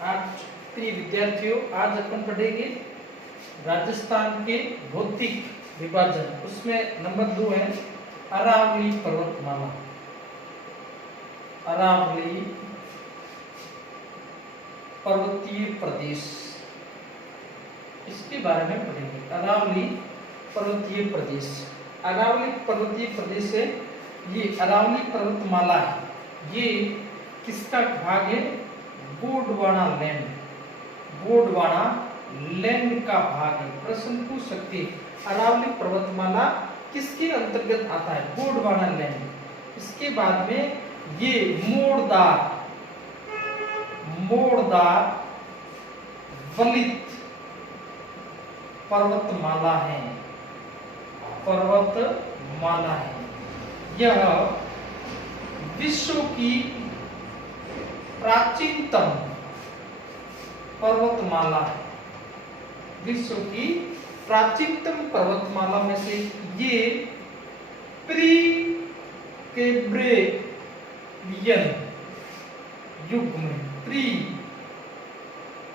आज प्रिय विद्यार्थियों, आज अपन पढ़ेंगे राजस्थान के भौतिक विभाजन। उसमें नंबर 2 है अरावली पर्वतमाला। अरावली पर्वतीय प्रदेश, इसके बारे में पढ़ेंगे। अरावली पर्वतीय प्रदेश, अरावली पर्वतीय प्रदेश है, ये अरावली पर्वतमाला है, ये किसका भाग है? गोंडवाना लैंड, गोंडवाना लैंड का भाग है। प्रश्न पूछ सकते हैं अरावली पर्वतमाला किसके अंतर्गत आता है? गोंडवाना लैंड। इसके बाद में ये मोड़दार वलित पर्वतमाला है, पर्वतमाला है। यह विश्व की प्राचीनतम पर्वतमाला है, विश्व की प्राचीनतम पर्वतमाला में से ये प्री कैम्ब्रियन युग में, प्री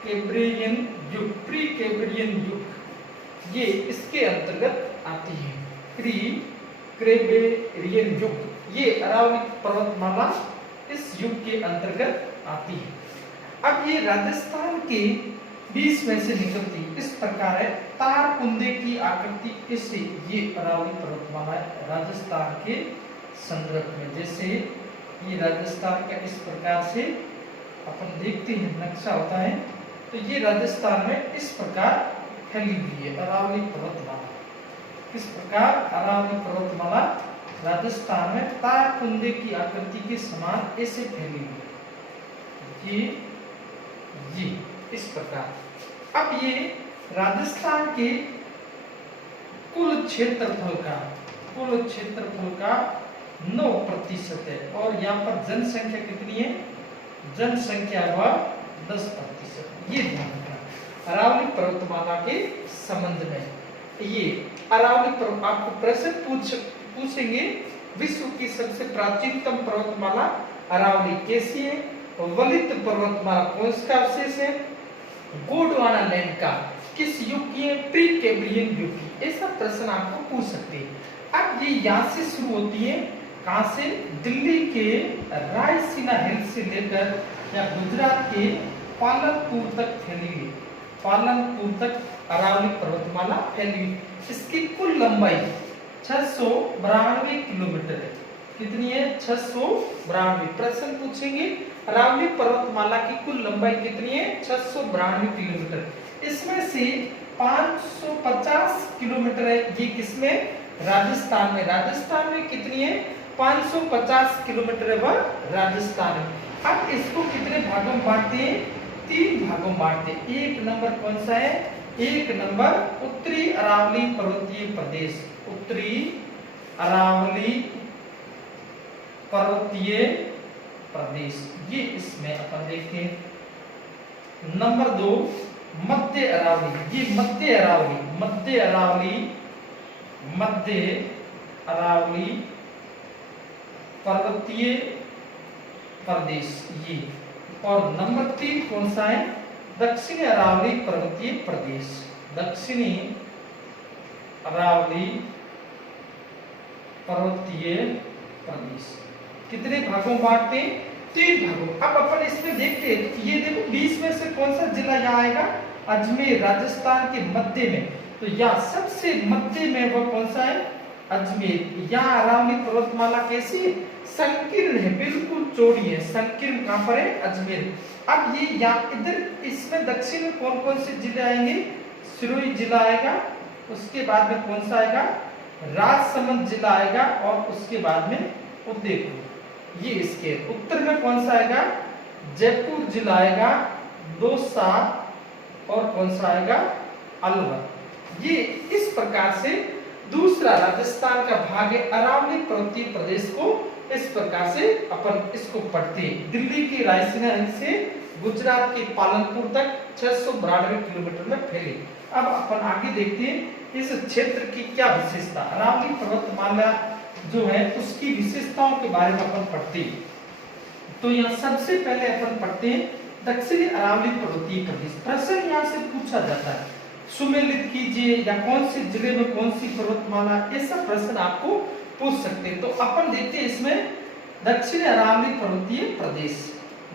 कैम्ब्रियन युग, ये इसके अंतर्गत आती है। प्री कैम्ब्रियन युग, ये अरावली पर्वतमाला इस युग के अंतर्गत आती है। अब ये राजस्थान के बीच में से निकलती इस प्रकार है, तारकुंदे की आकृति इससे ये अरावली पर्वतमाला राजस्थान के संदर्भ में। जैसे ये राजस्थान का इस प्रकार से अपन देखते हैं नक्शा होता है, तो ये राजस्थान में इस प्रकार फैली हुई है अरावली पर्वतमाला। इस प्रकार अरावली पर्वतमाला राजस्थान में तारकुंदे की आकृति के समान ऐसे फैली हुई है, ये इस प्रकार। अब ये राजस्थान के कुल क्षेत्रफल का 9% है, और यहाँ पर जनसंख्या कितनी है? जनसंख्या वह 10%। ये ध्यान रखना अरावली पर्वतमाला के संबंध में। ये अरावली पर्वत आपको प्रश्न पूछेंगे, विश्व की सबसे प्राचीनतम पर्वतमाला अरावली कैसी है? वलित पर्वतमाला कौन सा अवशेष है? गोंडवाना लैंड का किस युग की है? प्री कैम्ब्रियन युग की। ऐसा प्रश्न आपको पूछ सकते हैं। अब ये यहाँ से शुरू होती है, कहां से? दिल्ली के रायसीना हिल से लेकर या गुजरात के पालनपुर तक फैली हुई, पालनपुर तक अरावली पर्वतमाला फैली हुई। इसकी कुल लंबाई 692 किलोमीटर है। कितनी है? 692। प्रश्न पूछेंगे अरावली पर्वतमाला की कुल लंबाई कितनी है? 692 किलोमीटर। इसमें से 550 किलोमीटर है ये किसमें? राजस्थान में। राजस्थान में कितनी है? 550 किलोमीटर है वह राजस्थान में। अब इसको कितने भागों में बांटते हैं? 3 भागों में बांटते हैं। एक नंबर कौन सा है? एक नंबर उत्तरी अरावली पर्वतीय प्रदेश, उत्तरी अरावली पर्वतीय प्रदेश, ये इसमें अपन देखें। नंबर 2 मध्य अरावली, ये मध्य अरावली पर्वतीय प्रदेश ये। और नंबर 3 कौन सा है? दक्षिणी अरावली पर्वतीय प्रदेश, दक्षिणी अरावली पर्वतीय प्रदेश। कितने भागों बांटते हैं? 3 भागों। अब अपन इसमें देखते हैं, ये देखो बीच में से कौन सा जिला यहाँ आएगा? अजमेर, राजस्थान के मध्य में। तो यहाँ सबसे मध्य में वो कौन सा है? अजमेर। यहाँ अरावली पर्वतमाला कैसी है? संकीर्ण है, बिल्कुल चौड़ी है। संकीर्ण कहाँ पर है? अजमेर। अब ये यहाँ इधर इसमें दक्षिण में कौन कौन से जिले आएंगे? सिरोही जिला आएगा, उसके बाद में कौन सा आएगा? राजसमंद जिला आएगा, और उसके बाद में उदयपुर। ये इसके उत्तर में कौन सा आएगा? जयपुर जिला आएगा, दौसा, और कौन सा आएगा? अलवर। ये इस प्रकार से दूसरा राजस्थान का भाग है अरावली पर्वतीय प्रदेश को। इस प्रकार से अपन इसको पढ़ते हैं। दिल्ली की रायसीना हिल से गुजरात के पालनपुर तक 692 किलोमीटर में फैली। अब अपन आगे देखते हैं इस क्षेत्र की क्या विशेषता। अरावली पर्वतमाला जो है उसकी विशेषताओं के बारे में अपन पढ़ते हैं। तो यहाँ सबसे पहले अपन पढ़ते हैं दक्षिणी अरावली पर्वतीय प्रदेश। प्रश्न यहाँ से पूछा जाता है, सुमेलित कीजिए या कौन से जिले में कौन सी पर्वतमाला, ऐसा प्रश्न आपको पूछ सकते हैं। तो अपन देखते हैं इसमें दक्षिणी अरावली पर्वतीय प्रदेश,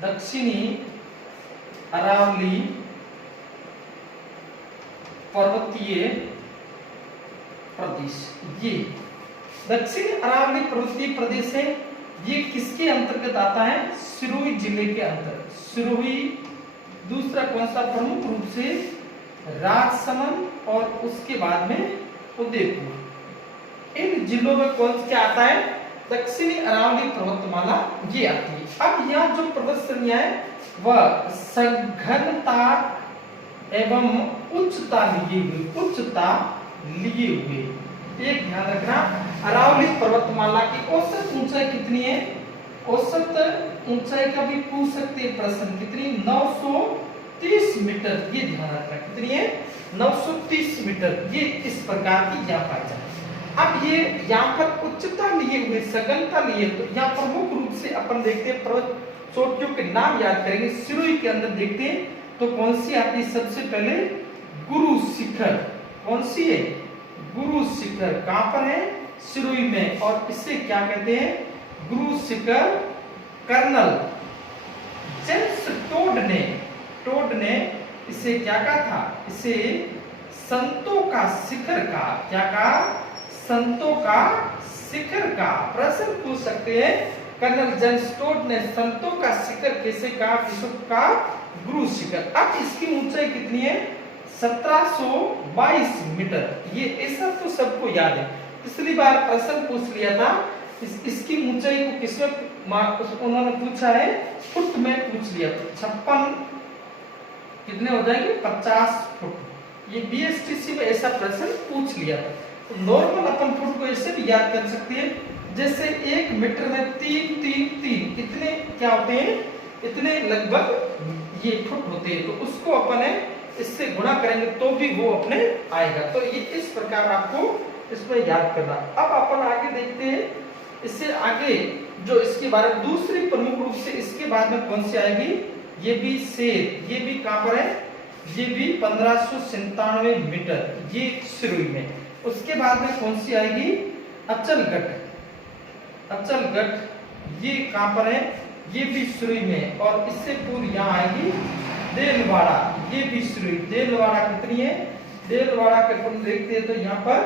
दक्षिणी अरावली पर्वतीय प्रदेश, ये दक्षिणी अरावली पर्वतीय प्रदेश है। ये किसके अंतर्गत आता है? सिरोही जिले के अंतर्गत। सिरोही, दूसरा कौन सा? प्रमुख रूप से राजसमंद और उसके बाद में उदयपुर। इन जिलों में कौन क्या आता है? दक्षिणी अरावली पर्वतमाला ये आती है। अब यहाँ जो पर्वत श्रेणियां है वह सघनता एवं उच्चता लिए हुए। एक ध्यान रखना, अरावली पर्वतमाला की औसत ऊंचाई कितनी है? औसत ऊंचाई का भी पूछ सकते हैं प्रश्न, कितनी? 930 मीटर। ये ध्यान रखना, कितनी है? 930 मीटर। ये इस प्रकार की यहाँ पाई जाए। अब ये यहाँ पर उच्चता लिए हुए, सघनता लिए, तो यहाँ प्रमुख रूप से अपन देखते हैं पर्वत चोटियों के नाम याद करेंगे। सिरोही के अंदर देखते हैं तो कौन सी आती है? सबसे पहले गुरु शिखर। कौन सी है? गुरु शिखर। कहां पर है? सिरोही में। और इसे क्या कहते हैं? Guru Shikhar. Colonel James Tod ने इसे क्या कहा था? इसे संतों का शिखर का, क्या कहा? संतों का शिखर का। प्रश्न पूछ सकते हैं, कर्नल जेम्स टोड ने संतों का शिखर कैसे कहा? किसका? गुरु शिखर। अब इसकी ऊंचाई कितनी है? 1722 मीटर। ये ऐसा तो सबको याद है, पिछली बार प्रश्न पूछ लिया था। इसकी ऊंचाई को किसमें उन्होंने पूछा है? फुट में पूछ लिया। तो 56 कितने हो जाएंगे? 50 फुट। ये बीएसटीसी में ऐसा प्रश्न पूछ लिया था। तो नॉर्मल अपन फुट को ऐसे भी याद कर सकते हैं, जैसे 1 मीटर में 3 कितने क्या होते हैं? इतने लगभग ये फुट होते हैं। तो उसको अपन इससे गुणा करेंगे तो भी वो अपने आएगा। तो ये इस प्रकार आपको इसमें याद करना। अब अपन आगे देखते हैं, इससे आगे जो इसके बारे में दूसरी प्रमुख रूप से इसके बाद में कौन सी आएगी? ये भी शेर। ये भी कहां पर है? ये भी 1597 मीटर, ये सिरोही में। उसके बाद में कौन सी आएगी? अचलगढ़। ये कहां पर है? ये भी सिरोही में। और इससे पूर्व यहाँ आएगी देलवाड़ा। ये भी सिरोही। देलवाड़ा कितनी है? देलवाड़ा के अपन देखते हैं तो यहाँ पर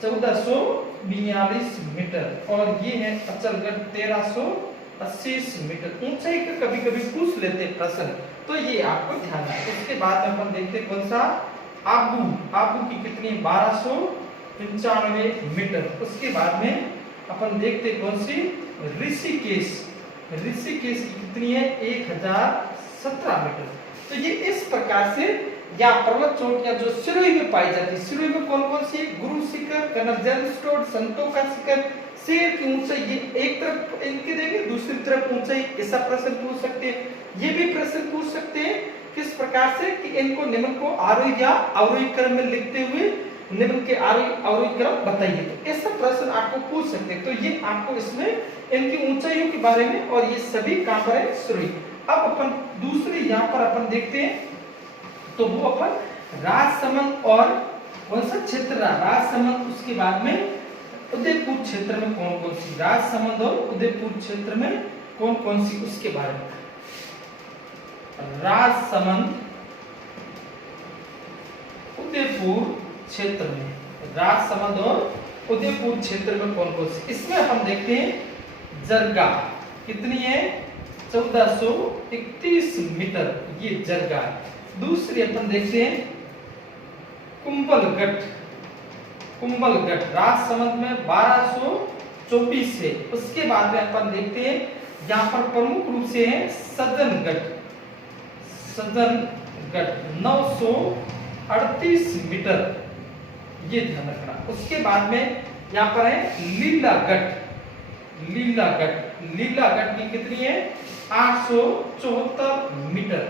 1442 मीटर। और ये है अचलगढ़ 1380 मीटर। ऊंचाई का कभी कभी पूछ लेते प्रश्न, तो ये आपको ध्यान है। उसके बाद में अपन देखते हैं कौन सा? आबू की कितनी? 1295 मीटर। उसके बाद में अपन देखते कौन सी? ऋषिकेश की कितनी है? 1017 मीटर। तो ये इस प्रकार से या पर्वत चोटियां जो सिरोही में पाई जाती है। सिरोही में कौन कौन सी? Guru Shikhar, colonel James Tod, संतों का शिखर, शेर की ऊंचाई। ये एक तरफ इनके देंगे, दूसरी तरफ ऊंचाई। ऐसा प्रश्न पूछ सकते हैं। ये भी प्रश्न पूछ सकते हैं किस प्रकार से कि इनको निम्न को आरोही या अवरोही क्रम में लिखते हुए निम्न के अवरोही क्रम बताइए। तो ऐसा प्रश्न आपको पूछ सकते हैं। तो ये आपको इसमें इनकी ऊंचाइयों के बारे में, और ये सभी कहां पर है? सिरोही। अब अपन दूसरी यहाँ पर अपन देखते हैं तो वो अपन राजसमंद और कौन सा क्षेत्र? राजसमंद। उसके बाद में उदयपुर क्षेत्र में कौन कौन सी? राजसमंद और उदयपुर क्षेत्र में कौन कौन सी, उसके बारे में। राजसमंद, उदयपुर क्षेत्र में, राजसमंद और उदयपुर क्षेत्र में कौन कौन सी? इसमें हम देखते हैं जरगा कितनी है? 1431 मीटर, ये जरगा। दूसरी अपन देखते हैं कुंभलगढ़। राजसमंद में 1224 है। उसके बाद में अपन देखते हैं यहाँ पर प्रमुख रूप से है सज्जनगढ़ 938 मीटर, ये ध्यान रखना। उसके बाद में यहाँ पर है लीलागढ़ की कितनी है? 874 मीटर।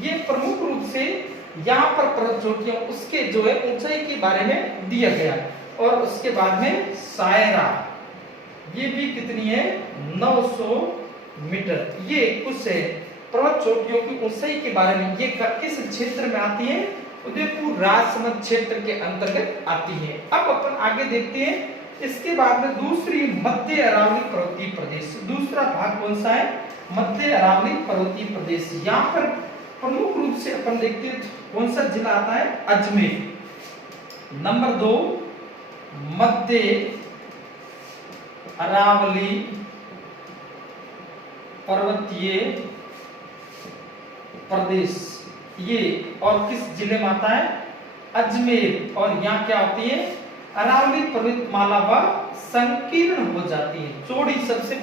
ये प्रमुख रूप से यहाँ पर पर्वत चोटियां उसके जो है ऊंचाई के बारे में दिया गया। और उसके बाद में सायरा, ये भी कितनी है? 900 मीटर। ये कुछ है पर्वत चोटियों की ऊंचाई के बारे में। ये किस क्षेत्र में आती है? उदयपुर राजसमंद क्षेत्र के अंतर्गत आती है। अब अपन आगे देखते हैं, इसके बाद में दूसरी मध्य अरावली पर्वतीय प्रदेश। दूसरा भाग कौन सा है? मध्य अरावली पर्वतीय प्रदेश। यहाँ पर प्रमुख रूप से अपन देखते हैं कौन सा जिला आता है? अजमेर। नंबर 2 मध्य अरावली पर्वतीय प्रदेश, ये और किस जिले में आता है? अजमेर। और यहाँ क्या होती है? अरावली पर्वतमाला व संकीर्ण हो जाती है। चौड़ी, सबसे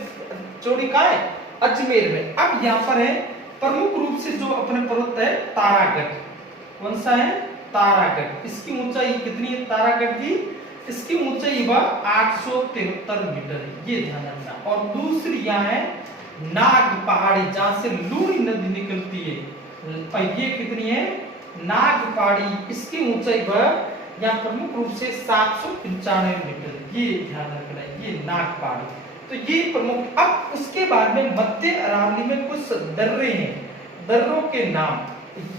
चौड़ी कहाँ है? अजमेर में। अब यहाँ पर है प्रमुख रूप से जो अपने पर्वत है तारागढ़। कौन सा है? तारागढ़। इसकी ऊंचाई कितनी है तारागढ़ की? इसकी ऊंचाई वह 873 मीटर है, ये ध्यान रखना। और दूसरी यहाँ है नाग पहाड़ी, जहां से लूनी नदी निकलती है, और ये कितनी है? नाग पहाड़ी। इसकी ऊंचाई वह यहाँ प्रमुख रूप से 795 मीटर, ये ध्यान रखना है, ये नाग पहाड़ी। तो ये प्रमुख। अब उसके बाद में मध्य अरावली में कुछ दर्रे हैं, दर्रों के नाम।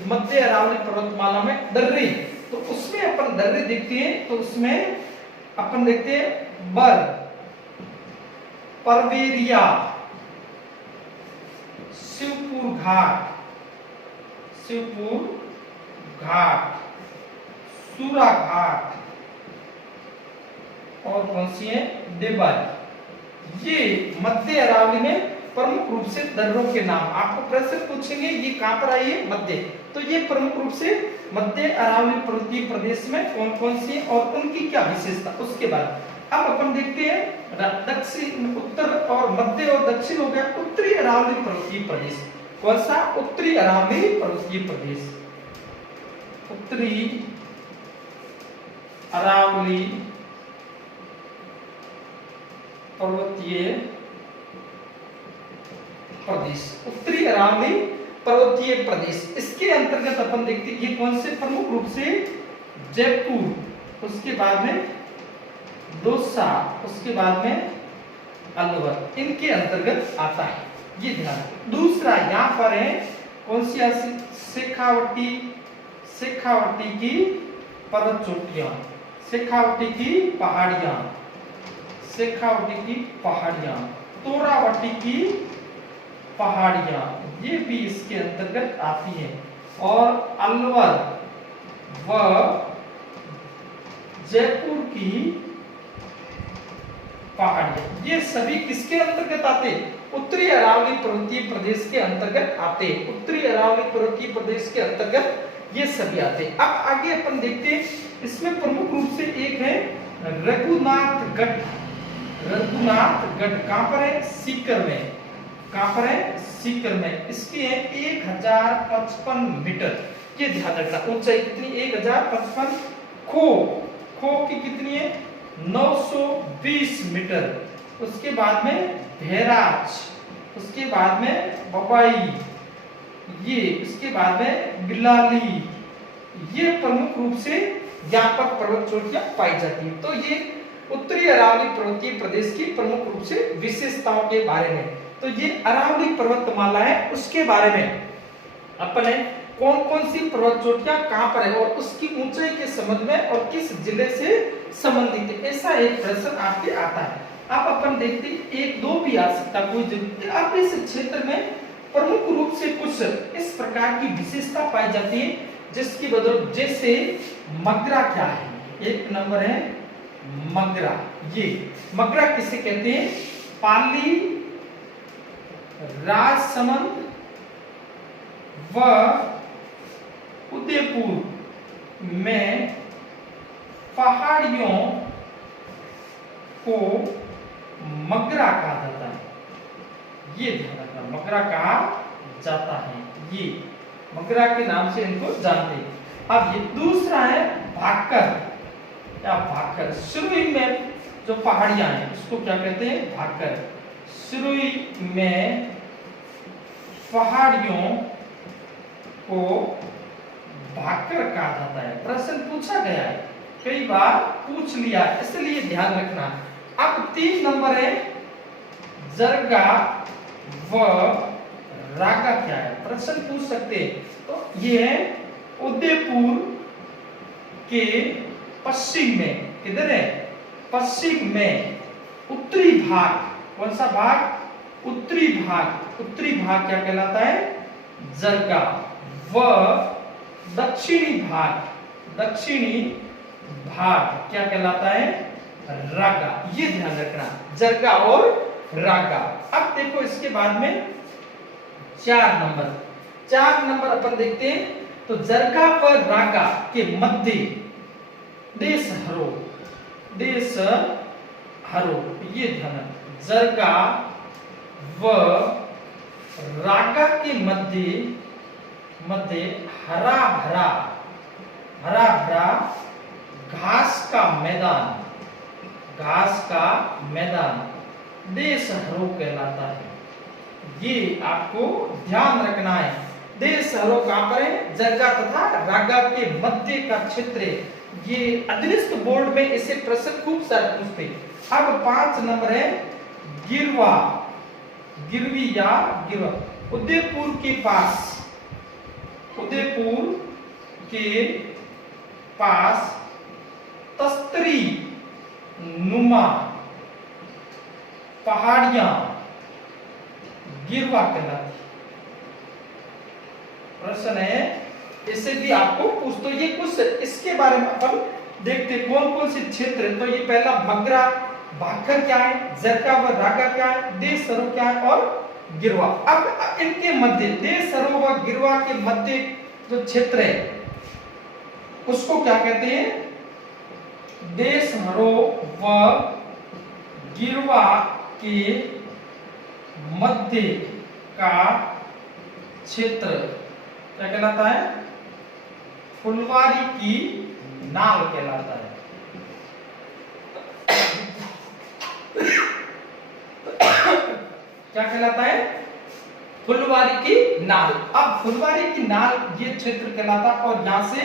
मध्य अरावली पर्वतमाला में दर्रे, तो उसमें अपन दर्रे देखते हैं। तो उसमें अपन देखते हैं बर, परवेरिया, शिवपुर घाट, शिवपुर घाट, सूरा घाट, और कौन सी है? देवर। ये मध्य अरावली में प्रमुख रूप से दर्रों के नाम। आपको प्रश्न पूछेंगे ये कहां पर आई है? मध्य। तो ये प्रमुख रूप से मध्य अरावली पर्वतीय प्रदेश में कौन कौन सी और उनकी क्या विशेषता, उसके बाद अब अपन देखते हैं दक्षिण, उत्तर और मध्य और दक्षिण हो गया उत्तरी अरावली पर्वतीय प्रदेश। कौन सा? उत्तरी अरावली पर्वतीय प्रदेश। उत्तरी अरावली पर्वतीय प्रदेश, उत्तरी अरावली पर्वतीय प्रदेश। इसके अंतर्गत अपन देखते हैं ये कौन से? प्रमुख रूप से जयपुर, उसके बाद में दौसा, उसके बाद में अलवर, इनके अंतर्गत आता है, ये ध्यान। दूसरा यहाँ पर है कौन सी? शेखावटी, शेखावटी की पर्वत चोटियां, शेखावटी की पहाड़ियां, शेखावटी की पहाड़ियां, तोरावटी की पहाड़ियां, ये भी इसके अंतर्गत आती हैं। और अलवर व जयपुर की पहाड़ियां, ये सभी किसके अंतर्गत आते? उत्तरी अरावली पर्वतीय प्रदेश के अंतर्गत आते। उत्तरी अरावली पर्वतीय प्रदेश के अंतर्गत ये सभी आते। अब आगे अपन देखते हैं, इसमें प्रमुख रूप से एक है रघुनाथगढ़। रघुनाथगढ़ कहां पर है? सीकर में। कहां पर है? सीकर में। इसकी है 1055 मीटर, ये ध्यान रखना। ऊंचाई कितनी? 1055। खो की कितनी है? 920 मीटर। उसके बाद में भैराज, उसके बाद में बबाई, ये उसके बाद में बिलाली, ये प्रमुख रूप से यहाँ पर पर्वत चोटियां पाई जाती है। तो ये उत्तरी अरावली पर्वतीय प्रदेश की प्रमुख रूप से विशेषताओं के बारे में। तो ये अरावली पर्वतमाला है, उसके बारे में अपन है कौन कौन सी पर्वत चोटियां कहां पर है और उसकी ऊंचाई के संबंध में और किस जिले से संबंधित है, ऐसा एक प्रश्न आपके आता है। अब अपन देखते हैं, एक दो भी आ सकता, कोई जरूरत। अब इस क्षेत्र में प्रमुख रूप से कुछ इस प्रकार की विशेषता पाई जाती है जिसकी बदौलत, जैसे मगरा क्या है? एक नंबर है मगरा। ये मगरा किसे कहते हैं? पाली, राजसमंद व उदयपुर में पहाड़ियों को मगरा कहा जाता है, ये ध्यान रखना, मगरा कहा जाता है। ये मगरा के नाम से इनको जानते हैं। अब ये दूसरा है भाकर या भाकर। सुरुई में जो पहाड़ियां हैं उसको क्या कहते हैं? भाकर। सुरुई में पहाड़ियों को भाकर कहा जाता है। प्रश्न पूछा गया है, कई बार पूछ लिया, इसलिए ध्यान रखना। अब 3 नंबर है जरगा व रागा क्या है, प्रश्न पूछ सकते हैं। तो ये है उदयपुर के पश्चिम में, किधर है, पश्चिम में, उत्तरी भाग, कौन सा भाग, उत्तरी भाग, उत्तरी भाग क्या कहलाता है, जरगा, व दक्षिणी भाग, दक्षिणी भाग क्या कहलाता है, रागा। ये ध्यान रखना, जरगा और रागा। अब देखो इसके बाद में 4 नंबर अपन देखते हैं। तो जरगा व रागा के मध्य देश हरो, देश हरो, ये ध्यान, जरगा व रागा के मध्य हरा भरा घास का मैदान देश हरो कहलाता है। ये आपको ध्यान रखना है। देश हरो कहां पर है, जरगा तथा रागा के मध्य का क्षेत्र है। ये अधीनस्थ बोर्ड में इसे प्रश्न खूब सारे पूछते। अब 5 नंबर है गिरवा, गिरवी या गिरवा। उदयपुर के पास, उदयपुर के पास तस्तरी नुमा पहाड़ियां गिरवा कहलाती। प्रश्न है, इससे भी आपको पूछ, तो ये कुछ इसके बारे में अपन देखते कौन कौन से क्षेत्र है। तो ये पहला भगरा, भाखर क्या है, जरगा व रागा क्या है, देश सरो क्या है और गिरवा। अब इनके मध्य, देश सरो व गिरवा के मध्य जो क्षेत्र है उसको क्या कहते हैं, देश हरो व गिरवा के मध्य का क्षेत्र क्या कहलाता है, फुलवारी की नाल कहलाता है। क्या कहलाता है, फुलवारी की नाल। अब फुलवारी की नाल ये क्षेत्र कहलाता है और यहां से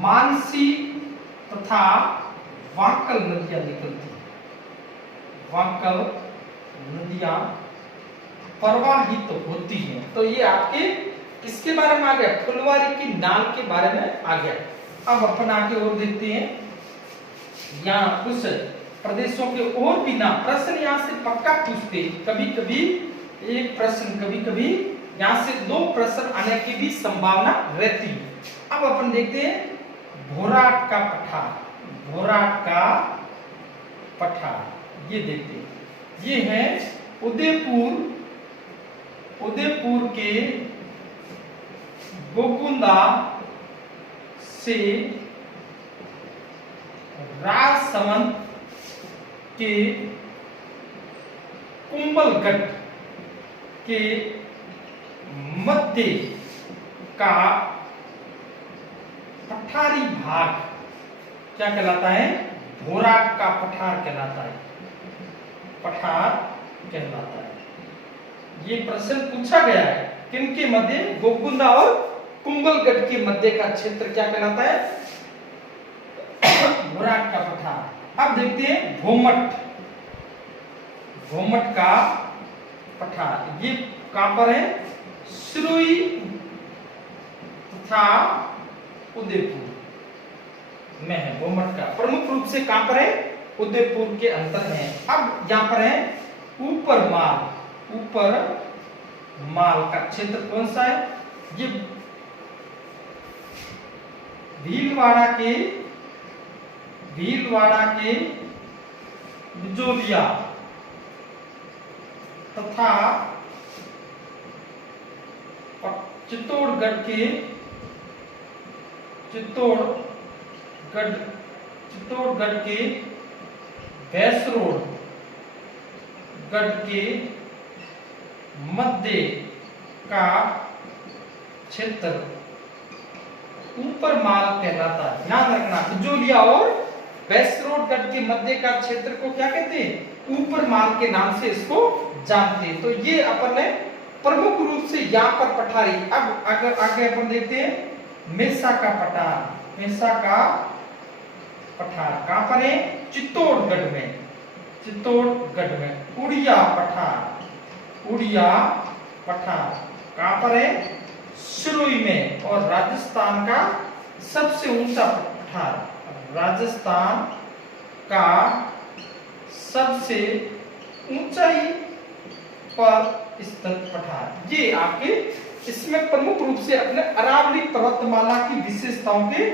मानसी तथा वांकल नदियां निकलती, वांकल नदियां प्रवाहित होती हैं। तो ये आपके इसके बारे में आ गया, फुलवारी की नाल के बारे में आ गया। अब अपन आगे और देखते हैं, यहाँ कुछ प्रदेशों के और भी नाम, प्रश्न यहाँ से पक्का पूछते, कभी कभी एक प्रश्न, कभी कभी यहाँ से 2 प्रश्न आने की भी संभावना रहती है। अब अपन देखते हैं भोराट का पठार, भोराट का पठार, ये देखते हैं। ये है उदयपुर, उदयपुर के गोकुंदा से राजसमंद के कुंभलगढ़ के मध्य का पठारी भाग क्या कहलाता है, भोराट का पठार कहलाता है, पठार कहलाता है। ये प्रश्न पूछा गया है, किनके मध्य, गोकुंदा और कुंभलगढ़ के मध्य का क्षेत्र क्या कहलाता है, भोराट का पठार। अब देखते हैं भोमट, भोमट का पठार, ये कहां पर है, सिरोही तथा उदयपुर में है। भोमट का प्रमुख रूप से कहां पर है, उदयपुर के अंदर है। अब यहां पर है ऊपर माल, ऊपर माल का क्षेत्र कौन सा है, ये भीलवाड़ा के बिजोलिया तथा चित्तौड़गढ़ के भैंसरोड गढ़ के मध्य का क्षेत्र ऊपर माल कहलाता है। ध्यान रखना, बिजोलिया और भैंसरोड के मध्य का क्षेत्र को क्या कहते हैं, ऊपर माल के नाम से इसको जानते हैं। तो ये अपन ने प्रमुख रूप से यहाँ पर पठारी। अब अगर आगे अपन देखते हैं मेसा का पठार, मेसा का पठार कहां पर है, चित्तौड़गढ़ में, चित्तौड़गढ़ में। उड़िया पठार, उड़िया पठार कहां पर है? सिरोही में। और राजस्थान का सबसे ऊंचा पठार, राजस्थान का सबसे ऊंचाई पर स्थित पठार। ये आपके इसमें प्रमुख रूप से अपने अरावली पर्वतमाला की विशेषताओं के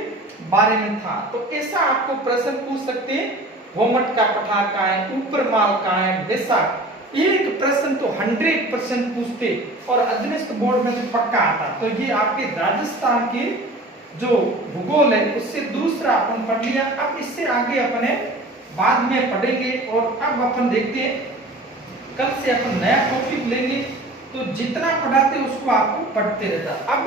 बारे में था। तो ऐसा आपको प्रश्न पूछ सकते हैं, गोमट का पठार कहाँ है, ऊपरमाल कहाँ है, वैशाख। एक प्रश्न तो 100% पूछते और अधीनस्थ बोर्ड में तो पक्का आता। तो ये आपके राजस्थान के जो भूगोल है उससे दूसरा अपन पढ़ लिया। अब इससे आगे अपने बाद में पढ़ेंगे। और अब अपन देखते हैं, कल से अपन नया टॉपिक लेंगे, तो जितना पढ़ाते उसको आपको पढ़ते रहता। अब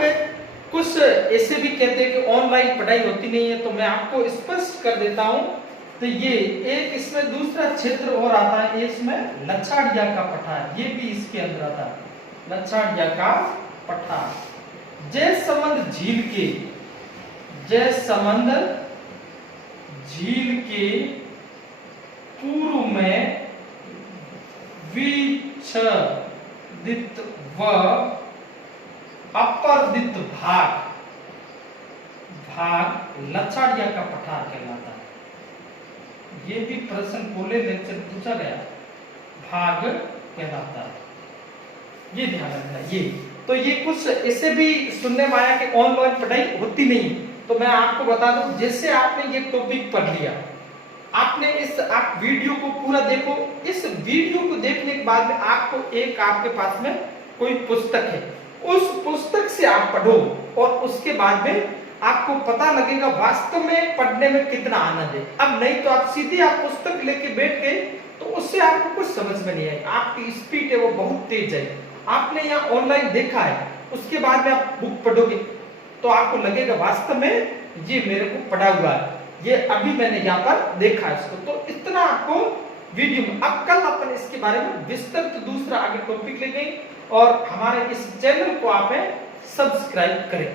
कुछ ऐसे भी कहते हैं कि ऑनलाइन पढ़ाई होती नहीं है, तो मैं आपको स्पष्ट कर देता हूं। तो ये एक इसमें दूसरा क्षेत्र और आता है, इसमें लच्छाड़िया का पठार, ये भी इसके अंदर आता है, लच्छाड़िया का पठार। जयसमंद झील के, जयसमंद झील के पूर्व में विच्छेदित व अपर्दित भाग लच्छाड़िया का पठार कहलाता है। ये भी प्रश्न पोले लेक्चर पूछा गया, भाग कहलाता है, ये ध्यान रखना। ये तो ये कुछ ऐसे भी सुनने में आया कि ऑनलाइन पढ़ाई होती नहीं, तो मैं आपको बता दूं, जैसे आपने ये टॉपिक पढ़ लिया, आपने आप वीडियो को पूरा देखो। इस वीडियो को देखने के बाद में आपको एक आपके पास में कोई पुस्तक है, उस पुस्तक से आप पढ़ो और उसके बाद में आपको पता लगेगा वास्तव में पढ़ने में कितना आनंद है। अब नहीं तो आप सीधे आप पुस्तक लेके बैठ गए तो उससे आपको कुछ समझ में नहीं आएगा, आपकी स्पीड है वो बहुत तेज है। आपने यहाँ ऑनलाइन देखा है, उसके बाद में आप बुक पढ़ोगे तो आपको लगेगा वास्तव में ये मेरे को पढ़ा हुआ है, ये अभी मैंने यहाँ पर देखा है इसको। तो इतना आपको वीडियो में। अब कल अपन इसके बारे में विस्तृत दूसरा आगे टॉपिक लेंगे और हमारे इस चैनल को आप सब्सक्राइब करें।